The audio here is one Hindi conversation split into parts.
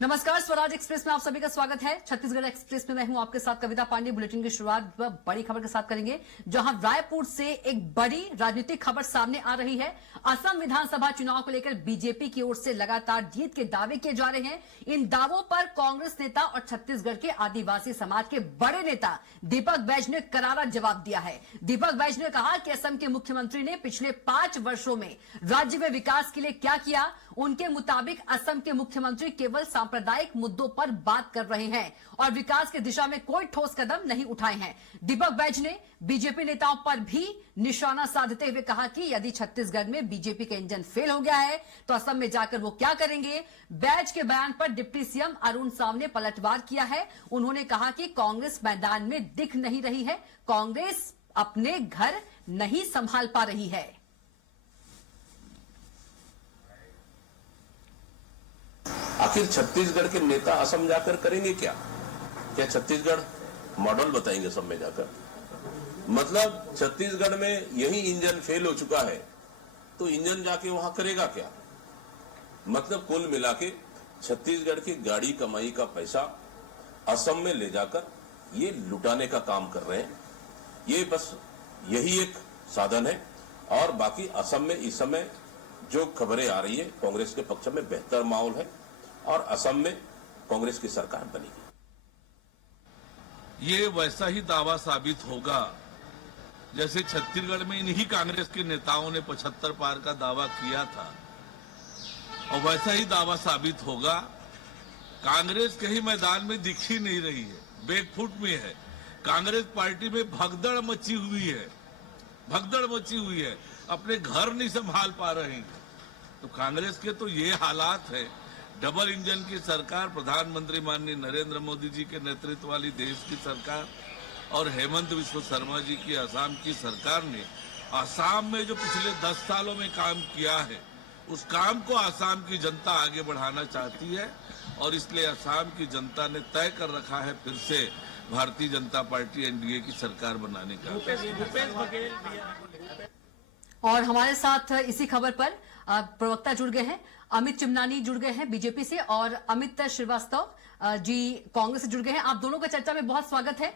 नमस्कार, स्वराज एक्सप्रेस में आप सभी का स्वागत है। छत्तीसगढ़ एक्सप्रेस में मैं हूं आपके साथ कविता पांडे। बुलेटिन की शुरुआत बड़ी खबर के साथ करेंगे, जहां रायपुर से एक बड़ी राजनीतिक खबर सामने आ रही है। असम विधानसभा चुनाव को लेकर बीजेपी की ओर से लगातार जीत के दावे किए जा रहे हैं। इन दावों पर कांग्रेस नेता और छत्तीसगढ़ के आदिवासी समाज के बड़े नेता दीपक बैज ने करारा जवाब दिया है। दीपक बैज ने कहा कि असम के मुख्यमंत्री ने पिछले 5 वर्षों में राज्य में विकास के लिए क्या किया। उनके मुताबिक असम के मुख्यमंत्री केवल सांप्रदायिक मुद्दों पर बात कर रहे हैं और विकास की दिशा में कोई ठोस कदम नहीं उठाए हैं। दीपक बैज ने बीजेपी नेताओं पर भी निशाना साधते हुए कहा कि यदि छत्तीसगढ़ में बीजेपी का इंजन फेल हो गया है तो असम में जाकर वो क्या करेंगे। बैज के बयान पर डिप्टी सीएम अरुण साव ने पलटवार किया है। उन्होंने कहा कि कांग्रेस मैदान में दिख नहीं रही है, कांग्रेस अपने घर नहीं संभाल पा रही है। आखिर छत्तीसगढ़ के नेता असम जाकर करेंगे क्या? क्या छत्तीसगढ़ मॉडल बताएंगे असम में जाकर? मतलब छत्तीसगढ़ में यही इंजन फेल हो चुका है तो इंजन जाके वहां करेगा क्या? मतलब कुल मिला के छत्तीसगढ़ की गाड़ी कमाई का पैसा असम में ले जाकर ये लुटाने का काम कर रहे हैं। ये बस यही एक साधन है और बाकी असम में इस समय जो खबरें आ रही है, कांग्रेस के पक्ष में बेहतर माहौल है और असम में कांग्रेस की सरकार बनेगी। ये वैसा ही दावा साबित होगा जैसे छत्तीसगढ़ में इन्हीं कांग्रेस के नेताओं ने 75 पार का दावा किया था, और वैसा ही दावा साबित होगा। कांग्रेस कहीं मैदान में दिख ही नहीं रही है, बैकफुट में है। कांग्रेस पार्टी में भगदड़ मची हुई है, भगदड़ मची हुई है, अपने घर नहीं संभाल पा रहे हैं। तो कांग्रेस के तो ये हालात है। डबल इंजन की सरकार, प्रधानमंत्री माननीय नरेंद्र मोदी जी के नेतृत्व वाली देश की सरकार और हेमंत बिस्वा शर्मा जी की असम की सरकार ने असम में जो पिछले 10 सालों में काम किया है, उस काम को असम की जनता आगे बढ़ाना चाहती है और इसलिए असम की जनता ने तय कर रखा है फिर से भारतीय जनता पार्टी एनडीए की सरकार बनाने का। और हमारे साथ इसी खबर पर प्रवक्ता जुड़ गए हैं, अमित चिमनानी जुड़ गए हैं बीजेपी से और अमित श्रीवास्तव जी कांग्रेस से जुड़ गए हैं। आप दोनों का चर्चा में बहुत स्वागत है।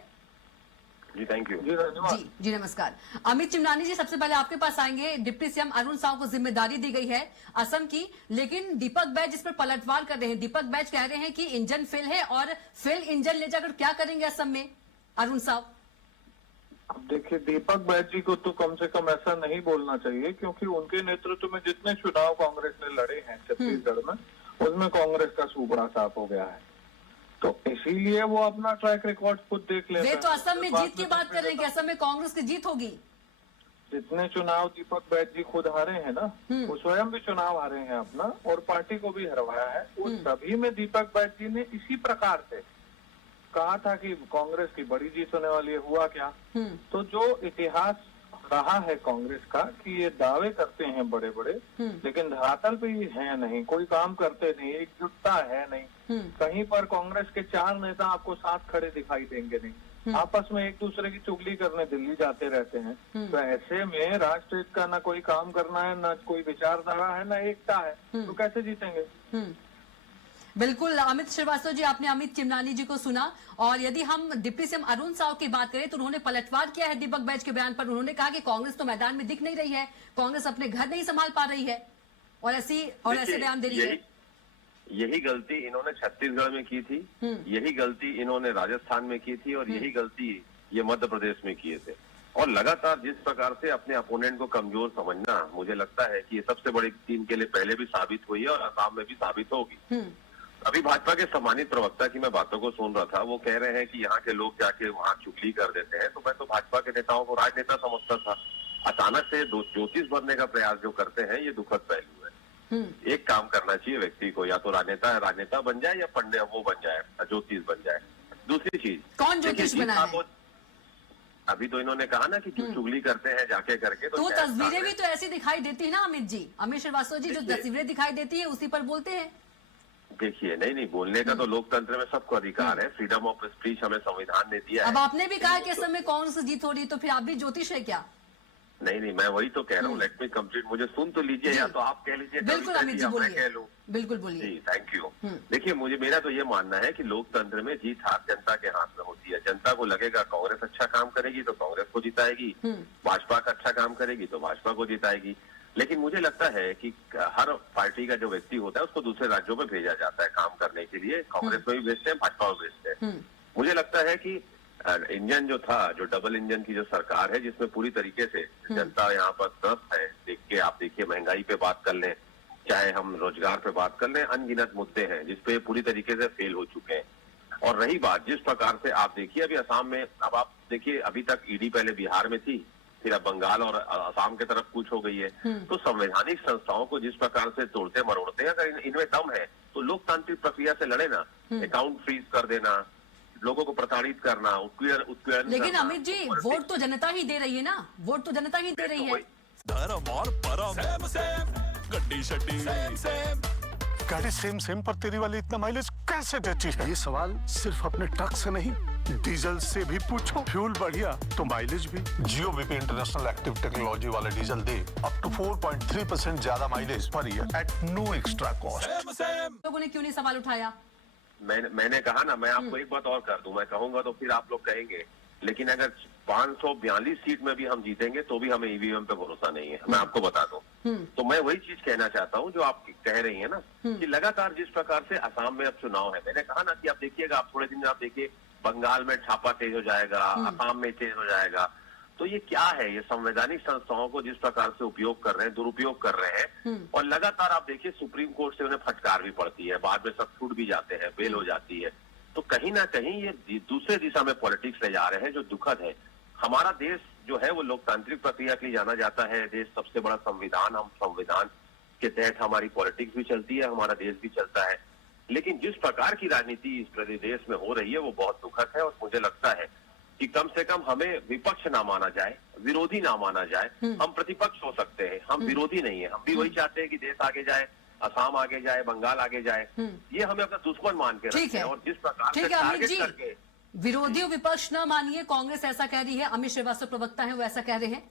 जी थैंक यू। जी नमस्कार। अमित चिमनानी जी, सबसे पहले आपके पास आएंगे। डिप्टी सीएम अरुण साव को जिम्मेदारी दी गई है असम की, लेकिन दीपक बैज इस पर पलटवार कर रहे हैं। दीपक बैज कह रहे हैं कि इंजन फेल है और फेल इंजन ले जाकर क्या करेंगे असम में अरुण साव? अब देखिए, दीपक बैज जी को तो कम से कम ऐसा नहीं बोलना चाहिए, क्योंकि उनके नेतृत्व में जितने चुनाव कांग्रेस ने लड़े हैं छत्तीसगढ़ में, उसमें कांग्रेस का सूबड़ा साफ हो गया है। तो इसीलिए वो अपना ट्रैक रिकॉर्ड खुद देख लेते हैं। वे तो असम में जीत की बात कर रहे हैं कि असम में कांग्रेस की जीत होगी। जितने चुनाव दीपक बैज जी खुद हारे हैं ना, वो स्वयं भी चुनाव हारे हैं अपना और पार्टी को भी हरवाया है। उन सभी में दीपक बैज जी ने इसी प्रकार से कहा था कि कांग्रेस की बड़ी जीत होने वाली है। हुआ क्या? तो जो इतिहास रहा है कांग्रेस का कि ये दावे करते हैं बड़े बड़े, लेकिन धरातल पे ये है नहीं, कोई काम करते नहीं, एकजुटता है नहीं। कहीं पर कांग्रेस के 4 नेता आपको साथ खड़े दिखाई देंगे नहीं, आपस में एक दूसरे की चुगली करने दिल्ली जाते रहते हैं। तो ऐसे में राष्ट्र हित का ना कोई काम करना है, ना कोई विचारधारा है, ना एकता है, तो कैसे जीतेंगे? बिल्कुल। अमित श्रीवास्तव जी, आपने अमित चिमनानी जी को सुना, और यदि हम डिप्टी सीएम अरुण साव की बात करें तो उन्होंने पलटवार किया है दीपक बैज के बयान पर। उन्होंने कहा कि कांग्रेस तो मैदान में दिख नहीं रही है, कांग्रेस अपने घर नहीं संभाल पा रही है और ऐसे बयान दे रही है। यही गलती इन्होंने छत्तीसगढ़ में की थी, यही गलती इन्होंने राजस्थान में की थी और यही गलती ये मध्य प्रदेश में किए थे। और लगातार जिस प्रकार से अपने अपोनेंट को कमजोर समझना, मुझे लगता है कि ये सबसे बड़ी टीम के लिए पहले भी साबित हुई है और असम में भी साबित होगी। अभी भाजपा के सम्मानित प्रवक्ता की मैं बातों को सुन रहा था, वो कह रहे हैं कि यहाँ के लोग जाके वहाँ चुगली कर देते हैं। तो मैं तो भाजपा के नेताओं को राजनेता समझता था। अचानक से ज्योतिष बनने का प्रयास जो करते हैं, ये दुखद पहलू है। एक काम करना चाहिए व्यक्ति को, या तो राजनेता बन जाए या पंडित वो बन जाए, ज्योतिष बन जाए। दूसरी चीज, कौन ज्योतिष बना है? अभी तो इन्होंने कहा ना कि चुगली करते हैं जाके करके, तो तस्वीरें भी तो ऐसी दिखाई देती है ना अमित जी, अमित श्रीवास्तव जी, जो तस्वीरें दिखाई देती है उसी पर बोलते हैं। देखिए, नहीं बोलने का तो लोकतंत्र में सबको अधिकार है, फ्रीडम ऑफ स्पीच हमें संविधान ने दिया है। अब आपने भी कहा कि असम में कौन सी जीत हो रही, तो फिर आप भी ज्योतिष है क्या? नहीं, मैं वही तो कह रहा हूँ, लेट मी कंप्लीट, मुझे सुन तो लीजिए, या तो आप कह लीजिए बिल्कुल कविता अमित जी या मैं बोलिए, कह लूं। बिल्कुल बोलिए। जी, थैंक यू। देखिए, मेरा तो ये मानना है कि लोकतंत्र में जीत हार जनता के हाथ में होती है। जनता को लगेगा कांग्रेस अच्छा काम करेगी तो कांग्रेस को जिताएगी, भाजपा का अच्छा काम करेगी तो भाजपा को जिताएगी। लेकिन मुझे लगता है कि हर पार्टी का जो व्यक्ति होता है उसको दूसरे राज्यों में भेजा जाता है काम करने के लिए। कांग्रेस में भी भेजते हैं, भाजपा में भेजते हैं। मुझे लगता है कि इंजन जो था, जो डबल इंजन की जो सरकार है, जिसमें पूरी तरीके से जनता यहाँ पर त्रस्त है, देख के आप देखिए, महंगाई पे बात कर लें, चाहे हम रोजगार पे बात कर लें, अनगिनत मुद्दे हैं जिसपे पूरी तरीके से फेल हो चुके हैं। और रही बात जिस प्रकार से आप देखिए अभी असम में, अब आप देखिए अभी तक ईडी पहले बिहार में थी, फिर अब बंगाल और असम की तरफ कूच हो गई है। तो संवैधानिक संस्थाओं को जिस प्रकार से तोड़ते मरोड़ते हैं, अगर इनमें दम है तो लोकतांत्रिक प्रक्रिया से लड़े ना। अकाउंट फ्रीज कर देना, लोगों को प्रताड़ित करना, उत्पीड़न लेकिन करना, अमित जी वोट तो जनता ही दे रही है ना, वोट तो जनता ही दे रही है। धर्म और परम सेम सेम, गड्डी शड्डी सेम सेम। गाड़ी सेम सेम पर तेरी वाली इतना माइलेज कैसे देती है? ये सवाल सिर्फ अपने ट्रक से नहीं, डीजल से भी पूछो। फ्यूल बढ़िया तो माइलेज भी। Jio BP international active technology वाले डीजल दे अप टू 4.3% ज्यादा mileage per year at no extra cost. Same same. लोगों ने क्यों नहीं सवाल उठाया? मैंने कहा ना, मैं आपको एक बात और कर दूं, मैं कहूंगा तो फिर आप लोग कहेंगे, लेकिन अगर 542 सीट में भी हम जीतेंगे तो भी हमें ईवीएम पे भरोसा नहीं है, मैं आपको बता दूं। तो मैं वही चीज कहना चाहता हूं जो आप कह रही हैं ना, कि लगातार जिस प्रकार से असम में अब चुनाव है, मैंने कहा ना कि आप देखिएगा, आप थोड़े दिन में आप देखिए बंगाल में छापा तेज हो जाएगा, असम में तेज हो जाएगा। तो ये क्या है? ये संवैधानिक संस्थाओं को जिस प्रकार से उपयोग कर रहे हैं, दुरुपयोग कर रहे हैं, और लगातार आप देखिए सुप्रीम कोर्ट से उन्हें फटकार भी पड़ती है, बाद में सब छूट भी जाते हैं, बेल हो जाती है। तो कहीं ना कहीं ये दूसरे दिशा में पॉलिटिक्स ले जा रहे हैं, जो दुखद है। हमारा देश जो है वो लोकतांत्रिक प्रक्रिया के लिए जाना जाता है। देश सबसे बड़ा संविधान, हम संविधान के तहत हमारी पॉलिटिक्स भी चलती है, हमारा देश भी चलता है। लेकिन जिस प्रकार की राजनीति इस प्रदेश में हो रही है वो बहुत दुखद है, और मुझे लगता है कि कम से कम हमें विपक्ष ना माना जाए, विरोधी ना माना जाए। हम प्रतिपक्ष हो सकते हैं, हम विरोधी नहीं है। हम भी वही चाहते हैं कि देश आगे जाए, असम आगे जाए, बंगाल आगे जाए। ये हमें अपना दुश्मन मान के ठीक रखते है, हैं, और जिस प्रकार से ठीक है अमित टारगेट जी, करके विरोधी और विपक्ष न मानिए, कांग्रेस ऐसा कह रही है, अमित श्रीवास्तव प्रवक्ता है वो ऐसा कह रहे हैं।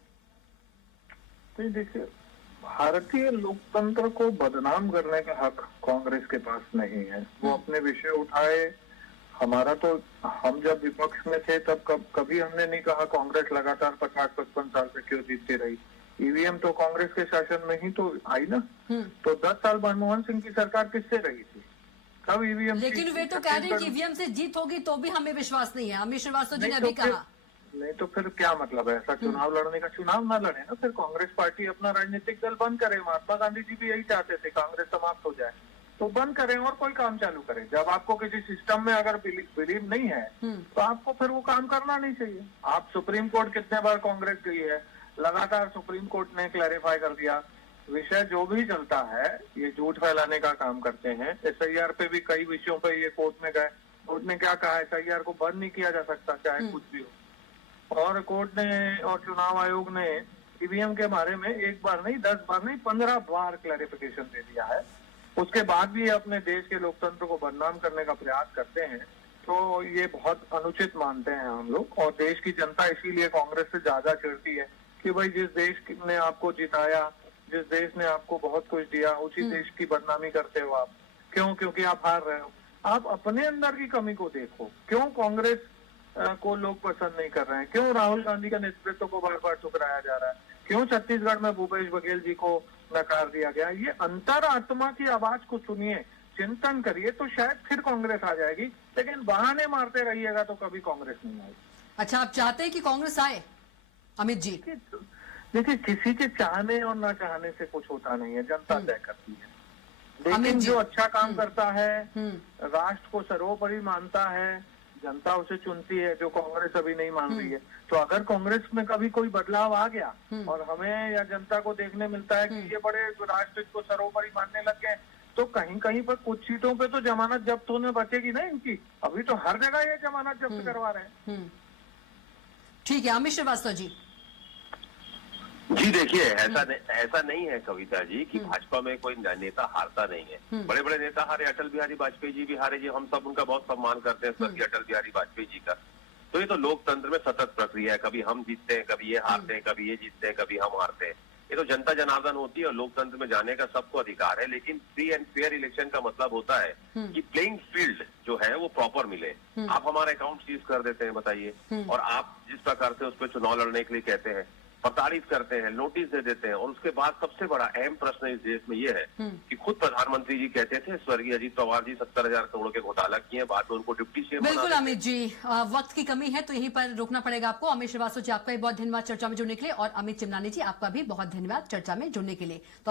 तो देखिए, भारतीय लोकतंत्र को बदनाम करने का हक कांग्रेस के पास नहीं है। वो अपने विषय उठाए, हमारा तो, हम जब विपक्ष में थे तब कभी हमने नहीं कहा कांग्रेस लगातार 50-55 साल से क्यों जीतती रही। ईवीएम तो कांग्रेस के शासन में ही तो आई ना। तो 10 साल मनमोहन सिंह की सरकार किससे रही थी? कब ईवीएम? लेकिन वे तो कह रहे हैं कि ईवीएम से जीत होगी तो भी हमें विश्वास नहीं है, अमित श्रीवास्तव जी ने अभी कहा। नहीं तो फिर क्या मतलब है? ऐसा चुनाव लड़ने का, चुनाव ना लड़े ना, फिर कांग्रेस पार्टी अपना राजनीतिक दल बंद करे। महात्मा गांधी जी भी यही चाहते थे, कांग्रेस समाप्त हो जाए, तो बंद करें और कोई काम चालू करें। जब आपको किसी सिस्टम में अगर बिलीव नहीं है तो आपको फिर वो काम करना नहीं चाहिए। आप सुप्रीम कोर्ट कितने बार कांग्रेस गई है, लगातार सुप्रीम कोर्ट ने क्लैरिफाई कर दिया, विषय जो भी चलता है ये झूठ फैलाने का काम करते हैं। एसआईआर पे भी कई विषयों पे ये कोर्ट में गए, कोर्ट ने क्या कहा, एसआईआर को बंद नहीं किया जा सकता चाहे कुछ भी हो। और कोर्ट ने और चुनाव आयोग ने ईवीएम के बारे में एक बार नहीं, 10 बार नहीं, 15 बार क्लैरिफिकेशन दे दिया है। उसके बाद भी अपने देश के लोकतंत्र को बदनाम करने का प्रयास करते हैं, तो ये बहुत अनुचित मानते हैं हम लोग। और देश की जनता इसीलिए कांग्रेस से ज्यादा चिढ़ती है कि भाई जिस देश ने आपको जिताया, जिस देश ने आपको बहुत कुछ दिया, उसी देश की बदनामी करते हो आप। क्यों? क्योंकि आप हार रहे हो। आप अपने अंदर की कमी को देखो। क्यों कांग्रेस को लोग पसंद नहीं कर रहे हैं? क्यों राहुल गांधी का नेतृत्व को बार बार ठुकराया जा रहा है? क्यों छत्तीसगढ़ में भूपेश बघेल जी को नकार दिया गया? ये अंतरात्मा की आवाज को सुनिए, चिंतन करिए, तो शायद फिर कांग्रेस आ जाएगी। लेकिन बहाने मारते रहिएगा तो कभी कांग्रेस नहीं आएगी। अच्छा, आप चाहते हैं कि कांग्रेस आए अमित जी? देखिए, किसी के चाहने और ना चाहने से कुछ होता नहीं है, जनता तय करती है। लेकिन जो अच्छा काम करता है, राष्ट्र को सर्वोपरि मानता है, जनता उसे चुनती है, जो कांग्रेस अभी नहीं मान रही है। तो अगर कांग्रेस में कभी कोई बदलाव आ गया और हमें या जनता को देखने मिलता है कि ये बड़े राष्ट्र को सर्वोपरि मानने लग गए, तो कहीं कहीं पर कुछ सीटों पे तो जमानत जब्त होने बचेगी ना इनकी। अभी तो हर जगह ये जमानत जब्त करवा रहे हैं। ठीक है, अमित श्रीवास्तव जी। जी देखिए, ऐसा नहीं है कविता जी कि भाजपा में कोई नेता हारता नहीं है। बड़े बड़े नेता हारे, अटल बिहारी वाजपेयी जी भी हारे जी, हम सब उनका बहुत सम्मान करते हैं, स्वर्गीय अटल बिहारी वाजपेयी जी का। तो ये तो लोकतंत्र में सतत प्रक्रिया है, कभी हम जीतते हैं, कभी ये हारते हैं, कभी ये जीतते हैं, कभी हम हारते हैं। ये तो जनता जनार्दन होती है और लोकतंत्र में जाने का सबको अधिकार है, लेकिन फ्री एंड फेयर इलेक्शन का मतलब होता है कि प्लेइंग फील्ड जो है वो प्रॉपर मिले। आप हमारे अकाउंट सीज कर देते हैं, बताइए, और आप जिस प्रकार से उस पर चुनाव लड़ने के लिए कहते हैं, प्रताड़ित करते हैं, नोटिस दे देते हैं, और उसके बाद सबसे बड़ा अहम प्रश्न इस देश में ये है कि खुद प्रधानमंत्री जी कहते थे स्वर्गीय अजीत पवार जी 70,000 करोड़ के घोटाला किए, बाद में उनको डिप्टी सीएम बना बिल्कुल देते। अमित जी, वक्त की कमी है तो यहीं पर रोकना पड़ेगा आपको। अमित श्रीवास्तव जी, आपका भी बहुत धन्यवाद चर्चा में जुड़ने के लिए, और अमित चिमनानी जी, आपका भी बहुत धन्यवाद चर्चा में जुड़ने के लिए। तो